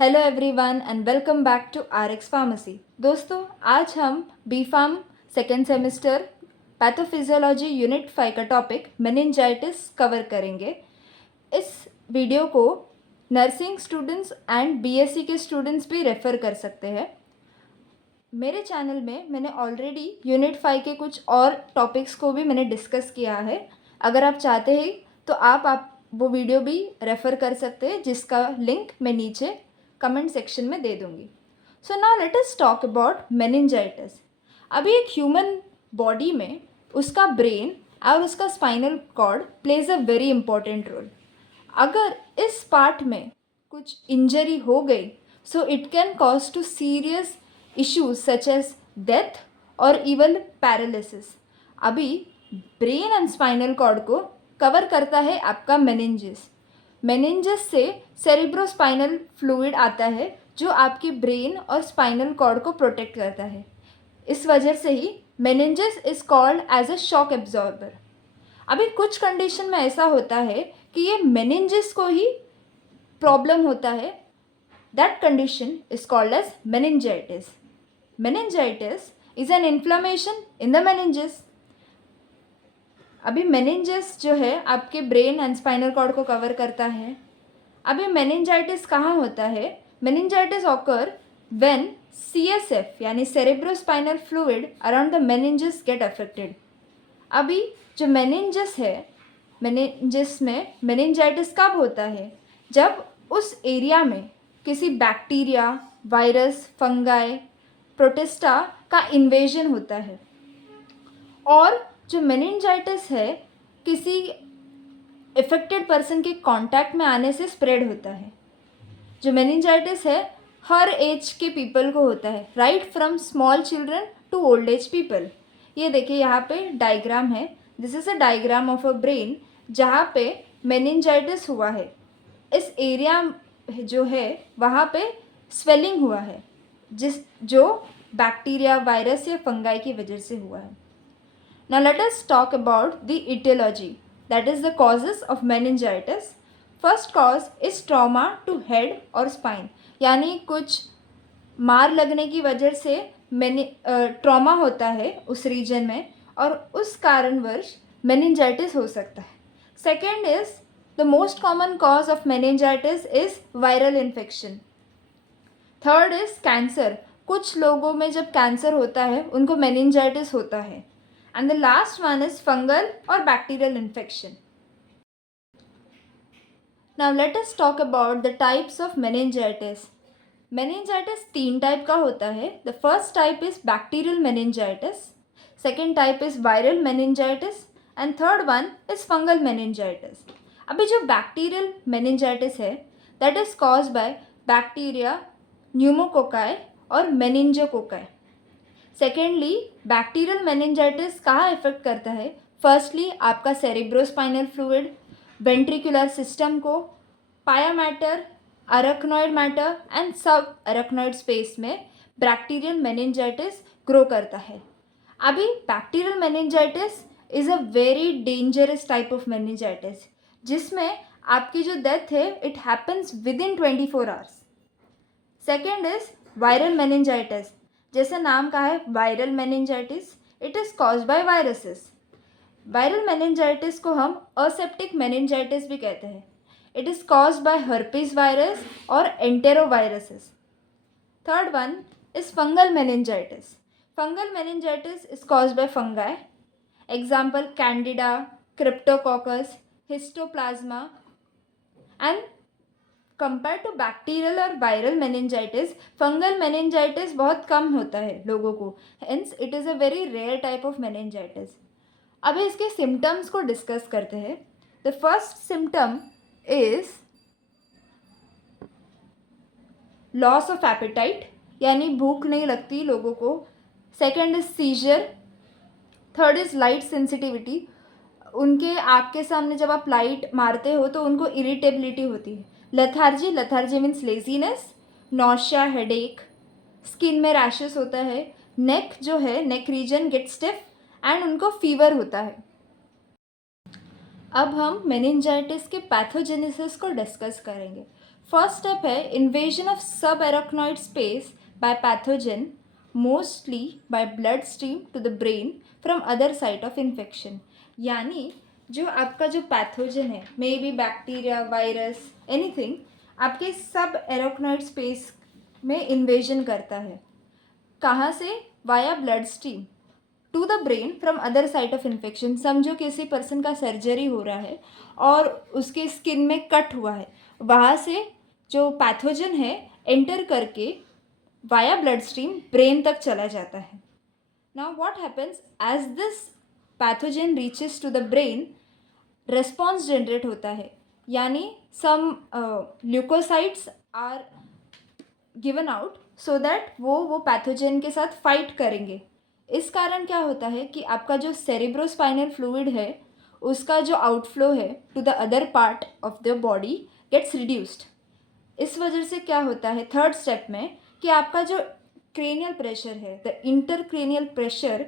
Hello everyone and welcome back to Rx pharmacy. दोस्तों, आज हम B pharm second semester pathophysiology unit 5 का topic meningitis cover करेंगे। इस वीडियो को नर्सिंग स्टूडेंट्स एंड बीएससी के स्टूडेंट्स भी रेफ़र कर सकते हैं। मेरे चैनल में मैंने ऑलरेडी यूनिट 5 के कुछ और टॉपिक्स को भी मैंने डिस्कस किया है। अगर आप चाहते हैं तो आप वो वीडियो भी रेफ़र कर सकते हैं, जिसका लिंक मैं नीचे कमेंट सेक्शन में दे दूँगी। So now let us talk about meningitis. अभी एक ह्यूमन बॉडी में उसका ब्रेन और उसका spinal cord plays a very important role. अगर इस पार्ट में कुछ इंजरी हो गई so it can cause to serious issues such as death और इवन पैरालिसिस। अभी ब्रेन एंड स्पाइनल कॉर्ड को कवर करता है आपका मेनिंजेस। मेनिंजेस से सेरिब्रोस्पाइनल फ्लूइड आता है जो आपकी ब्रेन और स्पाइनल कॉर्ड को प्रोटेक्ट करता है। इस वजह से ही meninges is called as a shock absorber. अभी कुछ कंडीशन में ऐसा होता है कि ये मेनिंजेस को ही प्रॉब्लम होता है। That condition is called as meningitis. Meningitis is an inflammation in the meninges. अभी मेनिंजेस जो है आपके ब्रेन एंड स्पाइनल कॉर्ड को कवर करता है। अभी मेनिंजाइटिस कहाँ होता है? मेनिंजाइटिस ऑकर व्हेन CSF यानी cerebrospinal fluid around the meninges get affected. अभी जो मेनिंजेस है, मेनिंजेस में मेनिंजाइटिस कब होता है? जब उस एरिया में किसी बैक्टीरिया, वायरस, फंगाई, प्रोटिस्टा का इन्वेजन होता है। और जो मेनिंजाइटिस है किसी इफेक्टेड पर्सन के कांटेक्ट में आने से स्प्रेड होता है। जो मेनिंजाइटिस है हर एज के पीपल को होता है, right from small children to old age people. ये देखिए यहाँ पे डायग्राम है। This is a diagram of a brain जहाँ पे मेनिंजाइटिस हुआ है। इस एरिया जो है वहाँ पे स्वेलिंग हुआ है, जो बैक्टीरिया, वायरस या फंगाई की वजह से हुआ है। Now let us talk about the etiology, that is the causes of meningitis. First cause is trauma to head or spine, यानी कुछ मार लगने की वजह से ट्रॉमा होता है उस रीजन में और उस कारणवश मेनिंजाइटिस हो सकता है। Second is the most common cause of meningitis is viral infection. Third is cancer. कुछ लोगों में जब कैंसर होता है उनको मेनिंजाइटिस होता है। And the last one is fungal or bacterial infection. Now let us talk about the types of meningitis. Meningitis 3 type का होता है. The first type is bacterial meningitis, second type is viral meningitis and third one is fungal meningitis. अभी जो bacterial meningitis है that is caused by bacteria, pneumococci और meningococci. Secondly bacterial meningitis कहाँ effect करता है? फर्स्टली आपका cerebrospinal fluid, ventricular system को, पाया मैटर, अरेक्नॉइड मैटर एंड सब अरेक्नॉइड स्पेस में बैक्टीरियल मेनिंजाइटिस ग्रो करता है। अभी bacterial meningitis is a very dangerous type of meningitis जिसमें आपकी जो डेथ है it happens with in 24 hours. Second is viral meningitis. जैसे नाम का है viral meningitis, it is caused by viruses. Viral meningitis को हम असेप्टिक मेनिंजाइटिस भी कहते हैं। It is caused by herpes virus और एंटेरोवायरसेस। Third one is fungal meningitis. Fungal meningitis is caused by fungi, example candida, cryptococcus, histoplasma and compare to bacterial और viral meningitis fungal meningitis बहुत कम होता है लोगों को, hence it is a very rare type of meningitis. अभी इसके symptoms को डिस्कस करते हैं। The first symptom is loss of appetite, यानी भूख नहीं लगती लोगों को। Second is seizure. Third is light sensitivity, उनके आँख के सामने जब आप लाइट मारते हो तो उनको इरिटेबिलिटी होती है। Lethargy, lethargy means laziness, nausea, headache, skin में रैशेस होता है, नेक जो है neck region get stiff and उनको फीवर होता है। अब हम मेनिंजाइटिस के पैथोजेनेसिस को डिस्कस करेंगे। फर्स्ट स्टेप है invasion of subarachnoid space by pathogen, mostly by blood stream to the brain from other site of infection. यानी जो आपका जो पैथोजन है, may be bacteria, virus, anything, आपके सब एरोक्नॉइड स्पेस में invasion करता है। कहाँ से? Via blood stream to the brain from other site of infection. समझो किसी पर्सन का सर्जरी हो रहा है और उसके स्किन में कट हुआ है, वहाँ से जो पैथोजन है एंटर करके वाया ब्लड स्ट्रीम ब्रेन तक चला जाता है। Now what happens as this pathogen reaches to the brain, response generate होता है, यानी some leukocytes are given out so that वो पैथोजन के साथ फाइट करेंगे। इस कारण क्या होता है कि आपका जो सेरिब्रोस्पाइनल फ्लूइड है उसका जो आउटफ्लो है to the other part of the body gets reduced. इस वजह से क्या होता है थर्ड स्टेप में कि आपका जो क्रेनियल प्रेशर है, the intercranial pressure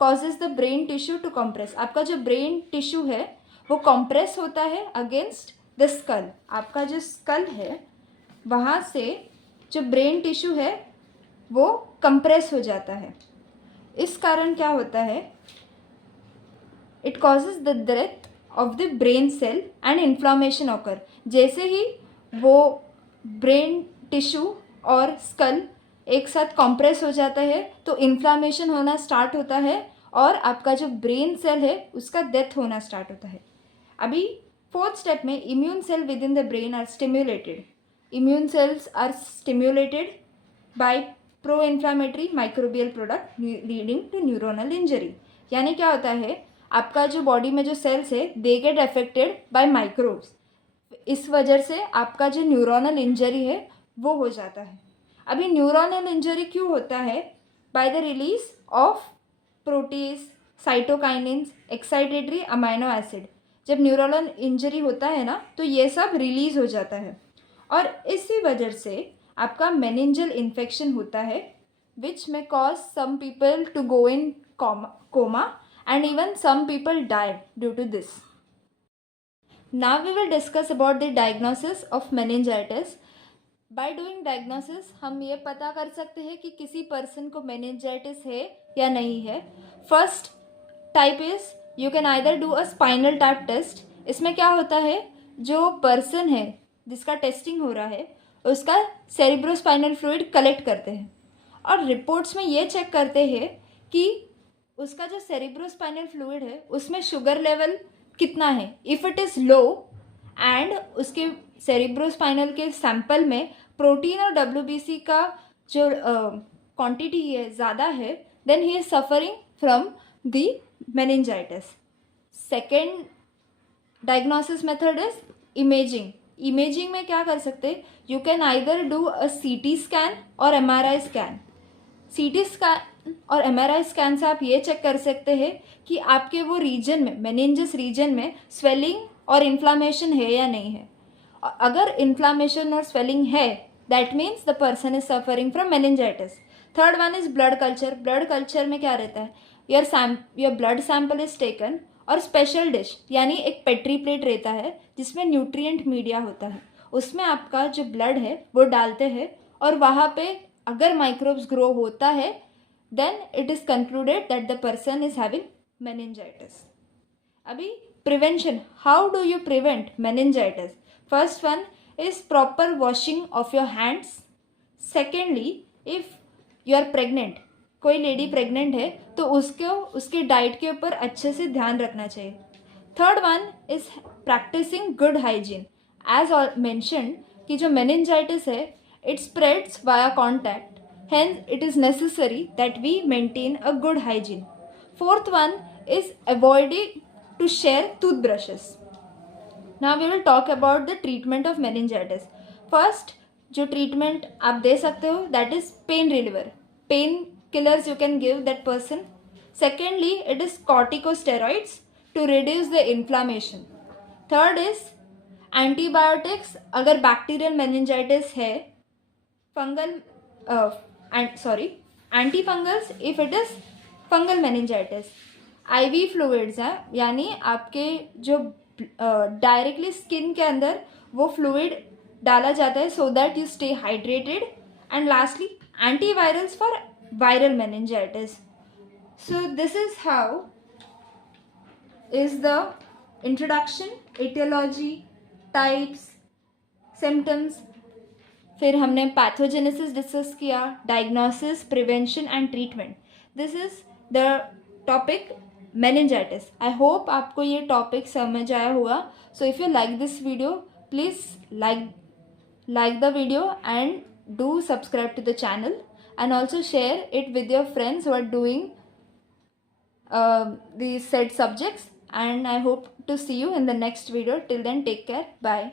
causes the brain tissue to compress. आपका जो ब्रेन टिश्यू है वो कॉम्प्रेस होता है अगेंस्ट द स्कल। आपका जो स्कल है वहाँ से जो ब्रेन टिश्यू है वो कंप्रेस हो जाता है। इस कारण क्या होता है, it causes the death of the brain cell and inflammation occur. जैसे ही वो ब्रेन टिश्यू और स्कल एक साथ कॉम्प्रेस हो जाता है तो इन्फ्लामेशन होना स्टार्ट होता है और आपका जो ब्रेन सेल है उसका डेथ होना स्टार्ट होता है। अभी फोर्थ स्टेप में immune cell within the brain are stimulated. Immune cells are stimulated by pro inflammatory microbial product leading to neuronal injury. यानी क्या होता है, आपका जो बॉडी में जो सेल्स है they get affected by microbes. इस वजह से आपका जो न्यूरोनल इंजरी है वो हो जाता है। अभी न्यूरोनल इंजरी क्यों होता है? By the release of proteases, cytokinins, excitatory amino acid. जब न्यूरोनल इंजरी होता है ना तो ये सब रिलीज हो जाता है और इसी वजह से आपका मेनिंजल इन्फेक्शन होता है विच में cause some people to go in coma and even some people die due to this. Now we will discuss about the diagnosis of meningitis. By doing diagnosis हम ये पता कर सकते हैं कि किसी पर्सन को मेनिंजाइटिस है या नहीं है। First type is you can either do a spinal tap test. इसमें क्या होता है, जो पर्सन है जिसका टेस्टिंग हो रहा है उसका सेरिब्रोस्पाइनल फ्लूइड कलेक्ट करते हैं और रिपोर्ट्स में ये चेक करते हैं कि उसका जो सेरिब्रोस्पाइनल फ्लूइड है उसमें शुगर लेवल कितना है। If it is low and उसके सेरिब्रोस्पाइनल के सैंपल में प्रोटीन और WBC का जो क्वांटिटी है ज़्यादा है, then he is suffering from the meningitis. Second diagnosis method is imaging. Imaging में क्या कर सकते हैं, you can either do a CT scan और MRI स्कैन। CT स्कैन और MRI स्कैन से आप ये चेक कर सकते हैं कि आपके वो रीजन में, मेनिंजस रीजन में स्वेलिंग और इन्फ्लामेशन है या नहीं है। अगर इन्फ्लामेशन और स्वेलिंग है that means the person is suffering from meningitis. Third one is blood culture. Blood culture में क्या रहता है, your blood sample is taken और स्पेशल डिश यानी एक पेट्री प्लेट रहता है जिसमें न्यूट्रिएंट मीडिया होता है, उसमें आपका जो ब्लड है वो डालते हैं और वहाँ पे अगर माइक्रोब्स ग्रो होता है then it is concluded that the person is having meningitis. अभी prevention, how do you prevent meningitis? First one is proper washing of your hands. Secondly, if you are pregnant, कोई lady pregnant है तो उसको उसके diet के ऊपर अच्छे से ध्यान रखना चाहिए। Third one is practicing good hygiene. As mentioned कि जो मेनिंजाइटिस है it spreads via contact, hence it is necessary that we maintain a good hygiene. Fourth one is avoiding to share toothbrushes. Now we will talk about the treatment of meningitis. First जो treatment आप दे सकते हो that is pain reliever, pain killers you can give that person. Secondly, it is corticosteroids to reduce the inflammation. Third is antibiotics अगर bacterial meningitis है, fungal antifungals if it is fungal meningitis. IV fluids हैं, यानी आपके जो directly skin के अंदर वो fluid डाला जाता है so that you stay hydrated. And lastly, antivirals for viral meningitis. So this is how is the introduction, etiology, types, symptoms. फिर हमने पैथोजेनेसिस डिस्कस किया, diagnosis, prevention and treatment. This is the topic meningitis. I hope आपको ये topic समझ आया होगा. So if you like this video, please like the video and do subscribe to the channel, and also share it with your friends who are doing these said subjects. And I hope to see you in the next video. Till then, take care. Bye.